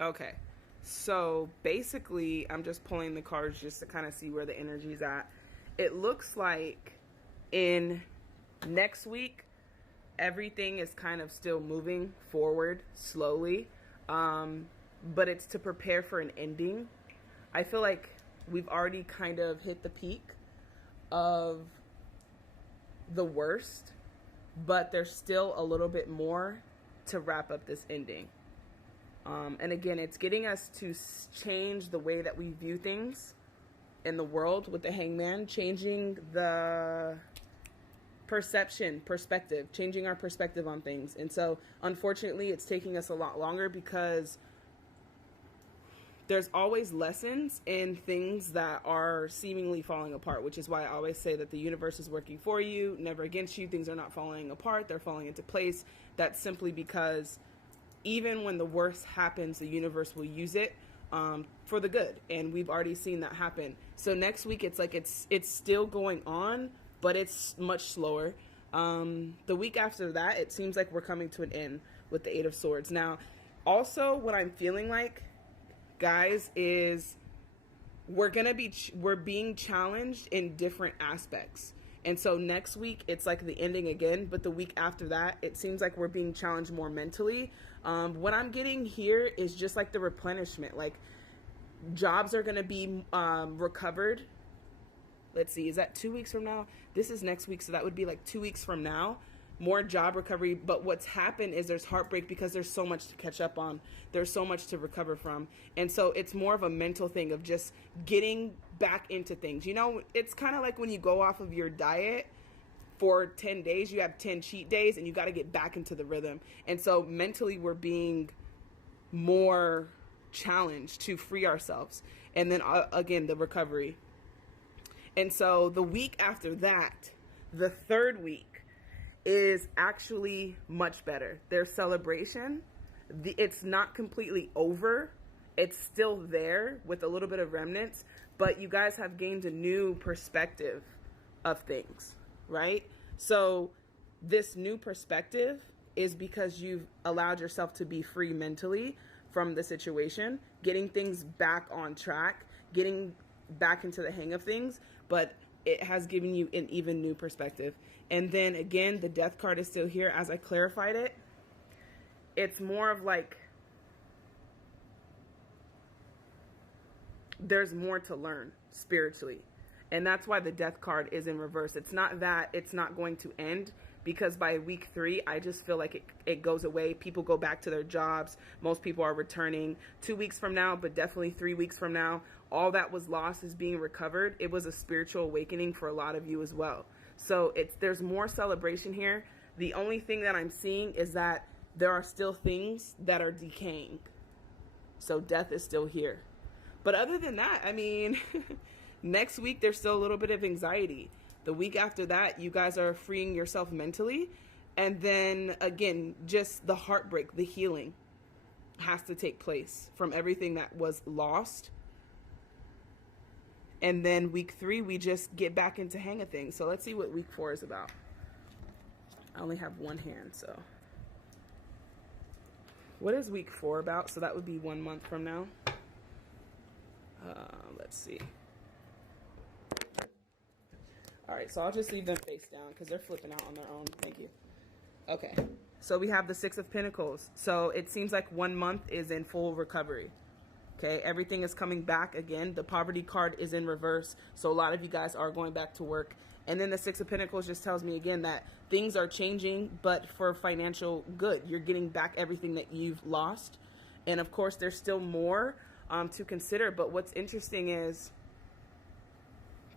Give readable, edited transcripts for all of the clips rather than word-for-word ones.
Okay. So basically, I'm just pulling the cards just to kind of see where the energy's at. It looks like in next week, everything is kind of still moving forward slowly, but it's to prepare for an ending. I feel like we've already kind of hit the peak of the worst, but there's still a little bit more to wrap up this ending. And again, it's getting us to change the way that we view things in the world with the hangman, changing the perspective, changing our perspective on things. And so, unfortunately, it's taking us a lot longer because there's always lessons in things that are seemingly falling apart, which is why I always say that the universe is working for you, never against you. Things are not falling apart. They're falling into place. That's simply because even when the worst happens, the universe will use it for the good. And we've already seen that happen. So next week, it's like it's still going on, but it's much slower. The week after that, it seems like we're coming to an end with the Eight of Swords. Now, also what I'm feeling like, guys, is we're being challenged in different aspects. And so next week, it's like the ending again. But the week after that, it seems like we're being challenged more mentally. What I'm getting here is just like the replenishment. Like jobs are going to be recovered. Let's see, is that 2 weeks from now? This is next week, so that would be like 2 weeks from now. More job recovery. But what's happened is there's heartbreak because there's so much to catch up on. There's so much to recover from. And so it's more of a mental thing of just getting back into things. You know, it's kind of like when you go off of your diet for 10 days, you have 10 cheat days, and you got to get back into the rhythm. And so mentally we're being more challenged to free ourselves. And then again, the recovery. And so the week after that, the third week, is actually much better. There's celebration. It's not completely over. It's still there with a little bit of remnants, but you guys have gained a new perspective of things, right? So this new perspective is because you've allowed yourself to be free mentally from the situation, getting things back on track, getting back into the hang of things, but it has given you an even new perspective. And then again, the death card is still here as I clarified it. It's more of like there's more to learn spiritually. And that's why the death card is in reverse. It's not that it's not going to end, because by week 3, I just feel like it goes away. People go back to their jobs. Most people are returning 2 weeks from now, but definitely 3 weeks from now. All that was lost is being recovered. It was a spiritual awakening for a lot of you as well. So there's more celebration here. The only thing that I'm seeing is that there are still things that are decaying. So death is still here. But other than that, I mean, next week, there's still a little bit of anxiety. The week after that, you guys are freeing yourself mentally. And then again, just the heartbreak, the healing has to take place from everything that was lost. And then week 3, we just get back into hang of things. So let's see what week 4 is about. I only have one hand, so. What is week 4 about? So that would be 1 month from now. Let's see. All right, so I'll just leave them face down because they're flipping out on their own. Thank you. Okay, so we have the 6 of Pentacles. So it seems like 1 month is in full recovery. Okay, everything is coming back again. The poverty card is in reverse. So a lot of you guys are going back to work. And then the 6 of Pentacles just tells me again that things are changing, but for financial good. You're getting back everything that you've lost. And of course, there's still more to consider. But what's interesting is,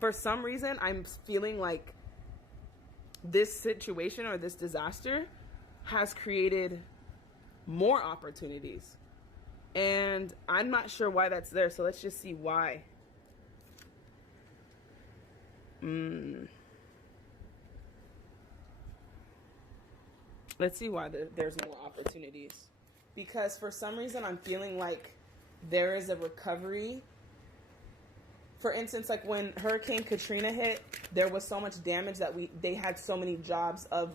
for some reason, I'm feeling like this situation or this disaster has created more opportunities. And I'm not sure why that's there. So let's just see why. Let's see why there's more opportunities. Because for some reason, I'm feeling like there is a recovery. For instance, like when Hurricane Katrina hit, there was so much damage that they had so many jobs of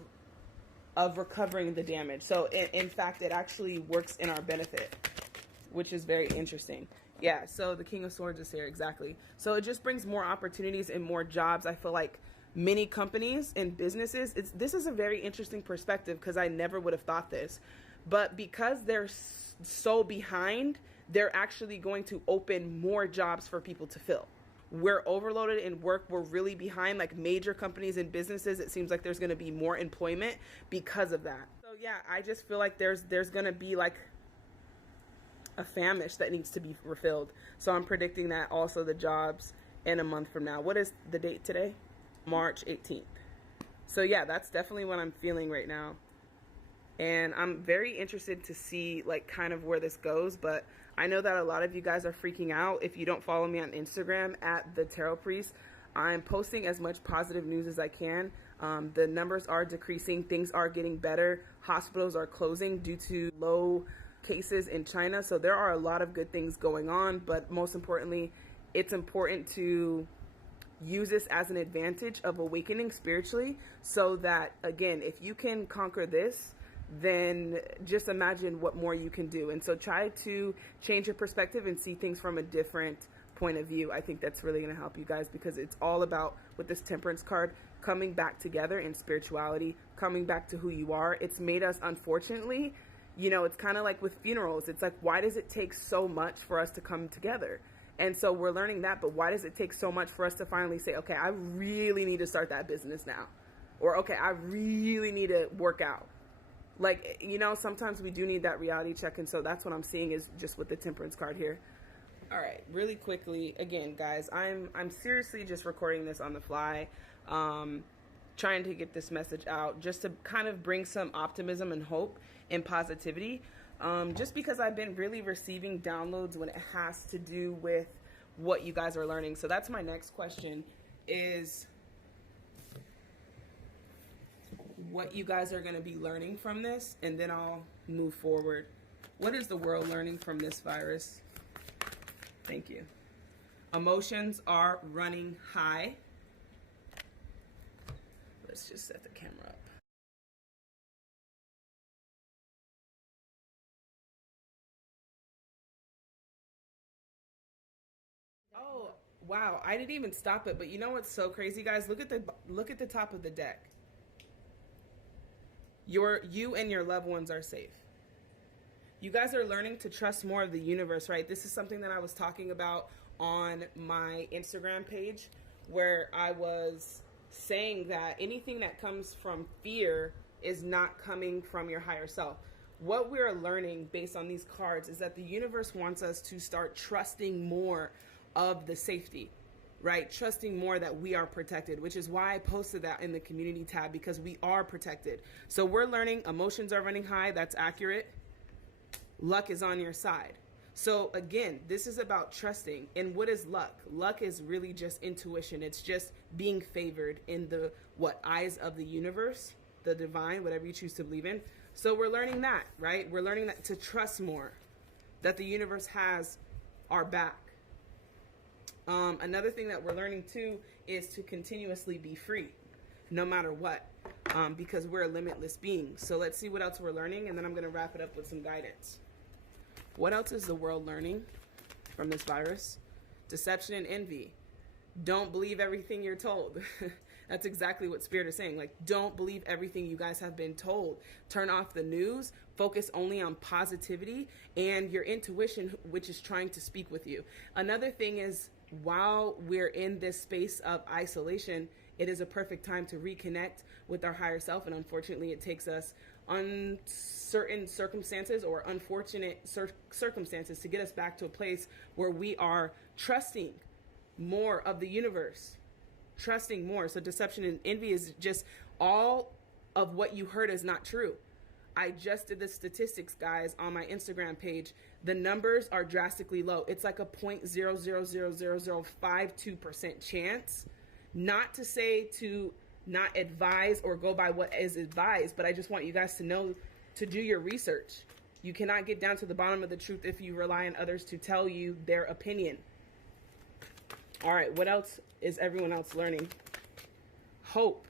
recovering the damage. So in fact, it actually works in our benefit. which is very interesting. Yeah, so the King of Swords is here, exactly. So it just brings more opportunities and more jobs. I feel like many companies and businesses, this is a very interesting perspective because I never would have thought this. But because they're so behind, they're actually going to open more jobs for people to fill. We're overloaded in work. We're really behind, like major companies and businesses. It seems like there's going to be more employment because of that. So yeah, I just feel like there's going to be like a famish that needs to be refilled. So I'm predicting that also the jobs in a month from now. What is the date today? March 18th. So yeah, that's definitely what I'm feeling right now. And I'm very interested to see like kind of where this goes, but I know that a lot of you guys are freaking out. If you don't follow me on Instagram at the Tarot Priest, I'm posting as much positive news as I can. The numbers are decreasing. Things are getting better. Hospitals are closing due to low cases in China. So there are a lot of good things going on, but most importantly, it's important to use this as an advantage of awakening spiritually so that, again, if you can conquer this, then just imagine what more you can do. And so try to change your perspective and see things from a different point of view. I think that's really going to help you guys because it's all about, with this Temperance card, coming back together in spirituality, coming back to who you are. It's made us, unfortunately, you know, it's kind of like with funerals. It's like, why does it take so much for us to come together? And so we're learning that, but why does it take so much for us to finally say, okay, I really need to start that business now? Or, okay, I really need to work out. Like, you know, sometimes we do need that reality check. And so that's what I'm seeing is just with the Temperance card here. All right, really quickly, again, guys, I'm seriously just recording this on the fly, trying to get this message out just to kind of bring some optimism and hope and positivity. Just because I've been really receiving downloads when it has to do with what you guys are learning. So that's my next question is what you guys are going to be learning from this, and then I'll move forward. What is the world learning from this virus? Thank you. Emotions are running high. Let's just set the camera up. Oh, wow. I didn't even stop it, but you know what's so crazy, guys? Look at the top of the deck. You and your loved ones are safe. You guys are learning to trust more of the universe, right? This is something that I was talking about on my Instagram page, where I was saying that anything that comes from fear is not coming from your higher self. What we're learning based on these cards is that the universe wants us to start trusting more of the safety, right? Trusting more that we are protected, which is why I posted that in the community tab, because we are protected. So we're learning emotions are running high. That's accurate. Luck is on your side. So again, this is about trusting. And what is luck? Luck is really just intuition. It's just being favored in the eyes of the universe, the divine, whatever you choose to believe in. So we're learning that, right? We're learning that to trust more, that the universe has our back. Another thing that we're learning too is to continuously be free, no matter what, because we're a limitless being. So let's see what else we're learning, and then I'm going to wrap it up with some guidance. What else is the world learning from this virus? Deception and envy. Don't believe everything you're told. That's exactly what Spirit is saying. Like, don't believe everything you guys have been told. Turn off the news. Focus only on positivity and your intuition, which is trying to speak with you. Another thing is, while we're in this space of isolation, it is a perfect time to reconnect with our higher self. And unfortunately, it takes us uncertain circumstances or unfortunate circumstances to get us back to a place where we are trusting more of the universe, trusting more. So deception and envy is just all of what you heard is not true. I just did the statistics, guys, on my Instagram page. The numbers are drastically low. It's like a 0.000052% chance. Not to say to not advise or go by what is advised, but I just want you guys to know to do your research. You cannot get down to the bottom of the truth if you rely on others to tell you their opinion. All right, what else is everyone else learning? Hope.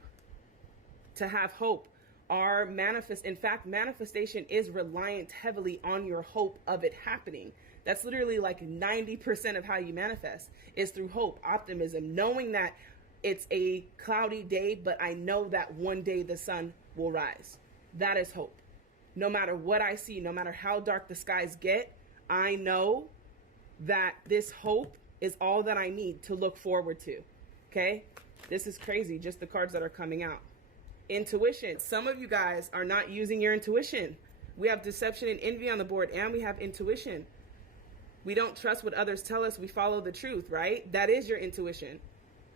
To have hope. in fact, manifestation is reliant heavily on your hope of it happening. That's literally like 90% of how you manifest is through hope, optimism, knowing that it's a cloudy day, but I know that one day the sun will rise. That is hope. No matter what I see, no matter how dark the skies get, I know that this hope is all that I need to look forward to. Okay? This is crazy, just the cards that are coming out. Intuition. Some of you guys are not using your intuition. We have deception and envy on the board, and we have intuition. We don't trust what others tell us. We follow the truth, right? That is your intuition.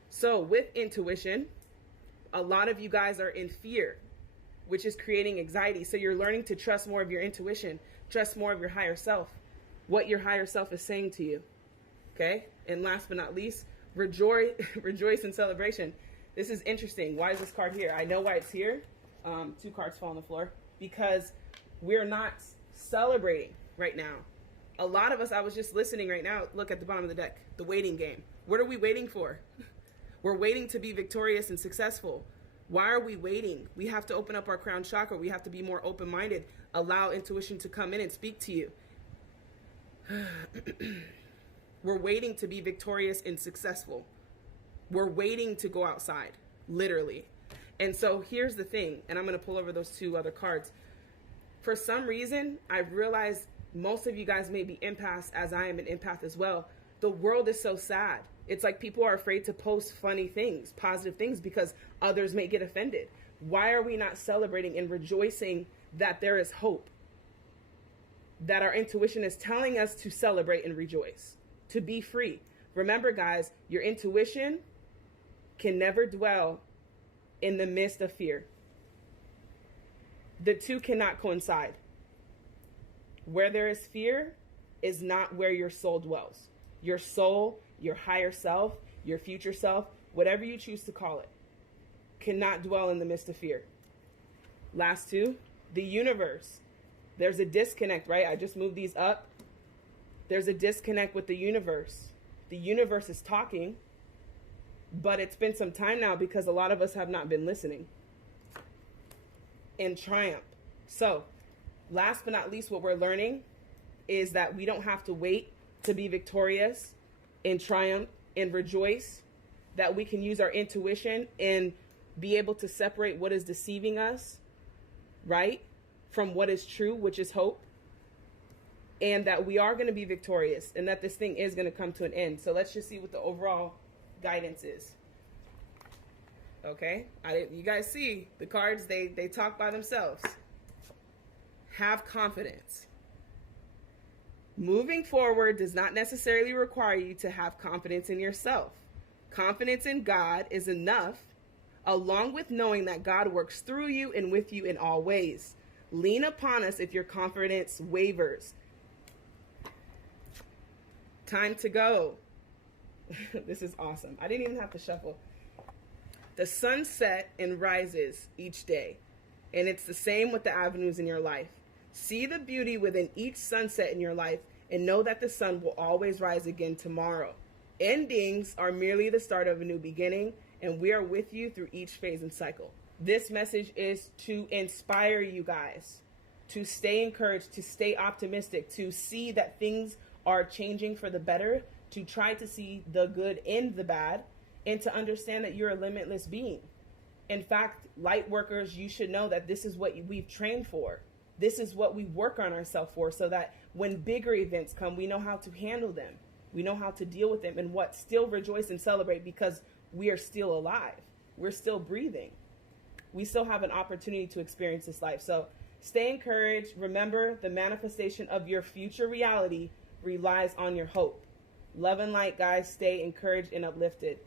So with intuition, a lot of you guys are in fear, which is creating anxiety. So you're learning to trust more of your intuition, trust more of your higher self, what your higher self is saying to you. Okay? And last but not least, rejoice in celebration. This is interesting. Why is this card here? I know why it's here. 2 cards fall on the floor. Because we're not celebrating right now. A lot of us, I was just listening right now. Look at the bottom of the deck. The waiting game. What are we waiting for? We're waiting to be victorious and successful. Why are we waiting? We have to open up our crown chakra. We have to be more open-minded. Allow intuition to come in and speak to you. We're waiting to be victorious and successful. We're waiting to go outside, literally. And so here's the thing, and I'm going to pull over those 2 other cards. For some reason, I realize most of you guys may be empaths, as I am an empath as well. The world is so sad. It's like people are afraid to post funny things, positive things, because others may get offended. Why are we not celebrating and rejoicing that there is hope? That our intuition is telling us to celebrate and rejoice, to be free. Remember, guys, your intuition can never dwell in the midst of fear. The two cannot coincide. Where there is fear is not where your soul dwells. Your soul, your higher self, your future self, whatever you choose to call it, cannot dwell in the midst of fear. Last 2, the universe. There's a disconnect, right? I just moved these up. There's a disconnect with the universe. The universe is talking, but it's been some time now because a lot of us have not been listening. And triumph. So, last but not least, what we're learning is that we don't have to wait to be victorious and triumph and rejoice, that we can use our intuition and be able to separate what is deceiving us, right, from what is true, which is hope, and that we are going to be victorious and that this thing is going to come to an end. So let's just see what the overall guidance is. Okay, you guys see the cards, they talk by themselves. Have confidence. Moving forward does not necessarily require you to have confidence in yourself. Confidence in God is enough, along with knowing that God works through you and with you in all ways. Lean upon us if your confidence wavers. Time to go. This is awesome. I didn't even have to shuffle. The sun sets and rises each day, and it's the same with the avenues in your life. See the beauty within each sunset in your life and know that the sun will always rise again tomorrow. Endings are merely the start of a new beginning, and we are with you through each phase and cycle. This message is to inspire you guys to stay encouraged, to stay optimistic, to see that things are changing for the better, to try to see the good in the bad, and to understand that you're a limitless being. In fact, light workers, you should know that this is what we've trained for. This is what we work on ourselves for, so that when bigger events come, we know how to handle them. We know how to deal with them, and what, still rejoice and celebrate because we are still alive. We're still breathing. We still have an opportunity to experience this life. So stay encouraged. Remember, the manifestation of your future reality relies on your hope. Love and light, guys. Stay encouraged and uplifted.